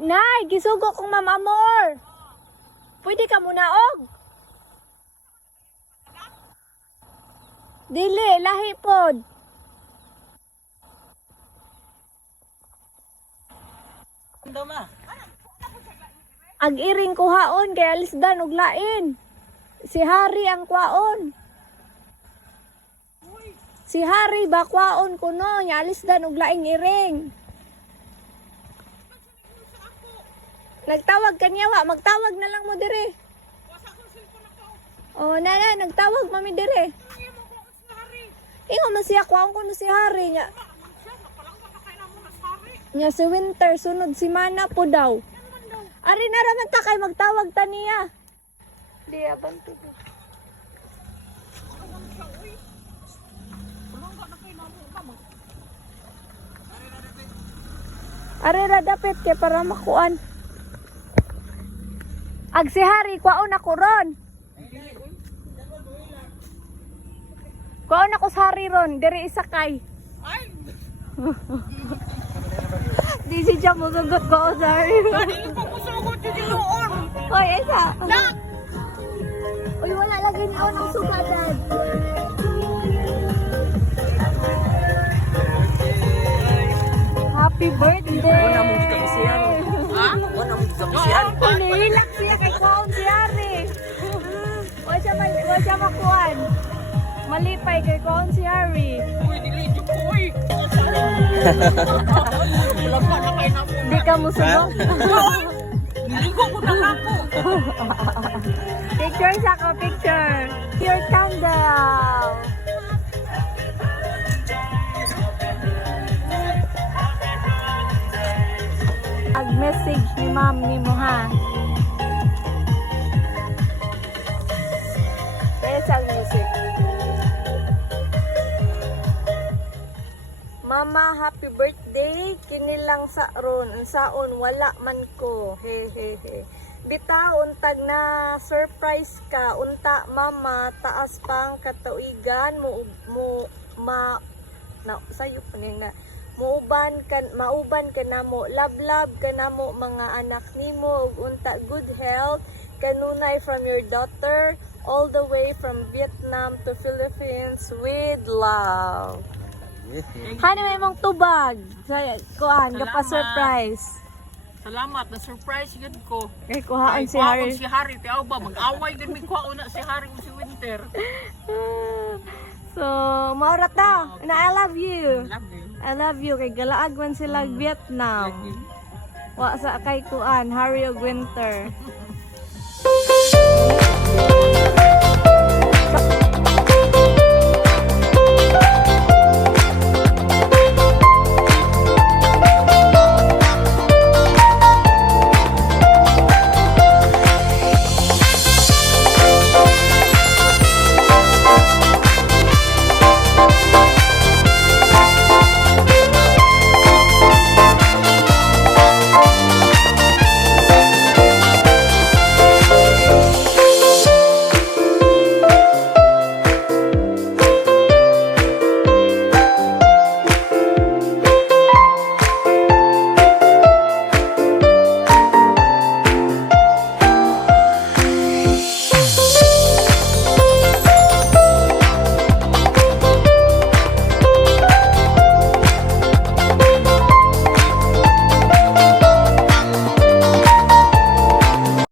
Nay, gisugo kong Ma'am Amor. Pwede ka muna og. Dili, lahi pod. Ag iring kuhaon kay alisdan og lain. Si Hari ang kwaon. Si Hari ba kwaon kuno, nya alisdan og laing iring. Nagtawag kanya wa, magtawag na lang mo dire. Oh, nana, nagtawag mami dire. Ingo man siya kwaon kuno si Hari nya. Nya si Winter sunod si Mana po daw. Ari na raman ta kay magtawag ta niya. Di abang to. Ari ra dapit kay para makuan. Ag si Hari kwaon ako ron. Kwaon ako sa Hari ron, diri isakay. Ay. Di si Jack mo gagot ko sa Hari. Dili pa ko sugot di noon. Hoy, isa. Nak. Uy, wala lagi ni ang sugadan. Happy birthday! Wala mo kamisiyan. Ha? Wala mo kamisiyan. Pulilak siya kay Kwaon si Hari. Wa siya makuan. Malipay kay Kwaon si Hari. Uy, dili jud ko uy. Lampa na kay na. Di ka mo subong. Niligo ko na ako. Picture sa ko, picture. Your candle. Ag-message ni ma'am ni mo ha. Yes, ang music. Mama, happy birthday. Kini lang sa ron. Ang saon, wala man ko. He he he. Bita, untag na surprise ka. Unta, mama, taas pang katuigan mo na sayo pa na mauban ka namo, love ka namo mga anak nimo, ug unta good health kanunay from your daughter all the way from Vietnam to Philippines with love. Hani may mong tubag sa kuan Salamat. pa surprise. Salamat na surprise gud ko. Kay kuhaan Ay, si Hari. si Hari tiaw ba mag-away gud mi kuha na si Hari ug si Winter. So, maura ta. Na I love you. Love you. I love you kay galaag man sila Vietnam. Love you. Wa sa kay kuan Hari ug Winter.